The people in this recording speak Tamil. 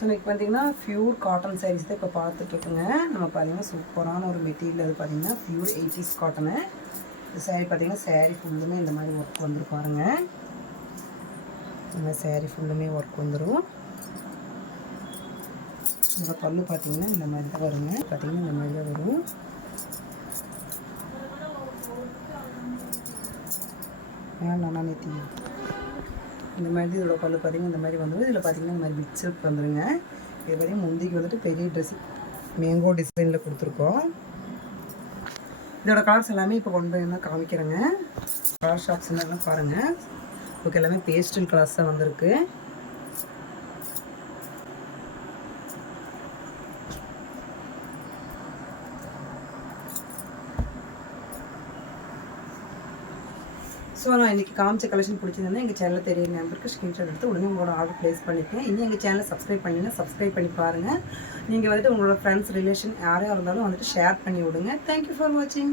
ஸோ இன்றைக்கி பார்த்திங்கன்னா ப்யூர் காட்டன் சாரீஸ் தான் இப்போ பார்த்துட்ருக்குங்க. நம்ம பார்த்திங்கன்னா சூப்பரான ஒரு மெட்டீரியல் அது பார்த்திங்கன்னா ப்யூர் 80s காட்டனு. இந்த சாரீ பார்த்திங்கன்னா சாரீ ஃபுல்லுமே இந்த மாதிரி ஒர்க் வந்துடும் பாருங்க. இந்த சாரீ ஃபுல்லுமே ஒர்க் வந்துடும். இந்த பல்லு பார்த்திங்கன்னா இந்த மாதிரி தான் வருங்க. பார்த்திங்கன்னா இந்த மாதிரி தான் வரும். நல்லா நேற்றி இந்த மாதிரி இதோட பல்லு பார்த்திங்கன்னா இந்த மாதிரி வந்துடும். இதில் பார்த்திங்கன்னா இந்த மாதிரி பிக் சில்க் வந்துடுங்க. இது பார்த்திங்கன்னா முந்திக்கு வந்துட்டு பெரிய ட்ரெஸ் மேங்கோ டிசைனில் கொடுத்துருக்கோம். இதோட கலர்ஸ் எல்லாமே இப்போ கொண்டு போய் தான் காமிக்கிறேங்க. கலர் ஷாப்ஸ் எல்லாம் பாருங்கள். ஓகே, எல்லாமே பேஸ்டல் கலர்ஸ் தான் வந்திருக்கு. ஸோ நான் இன்றைக்கி காமிச்ச கலெக்ஷன் பிடிச்சிருந்தேன்னா எங்கள் சேனலில் தெரிய நம்பருக்கு ஸ்க்ரீன்ஷாட் எடுத்து உடனே உங்களோட ஆர்டர் ப்ளேஸ் பண்ணிக்கேன். இன்னும் எங்கள் சேனலை சப்ஸ்கிரைப் பண்ணிங்கன்னா சப்ஸ்கிரைப் பண்ணி பாருங்கள். நீங்கள் வந்துட்டு உங்களோட ஃப்ரெண்ட்ஸ் ரிலேஷன் யாராக இருந்தாலும் வந்துட்டு ஷேர் பண்ணி விடுங்க. தேங்க்யூ ஃபார் வாட்சிங்.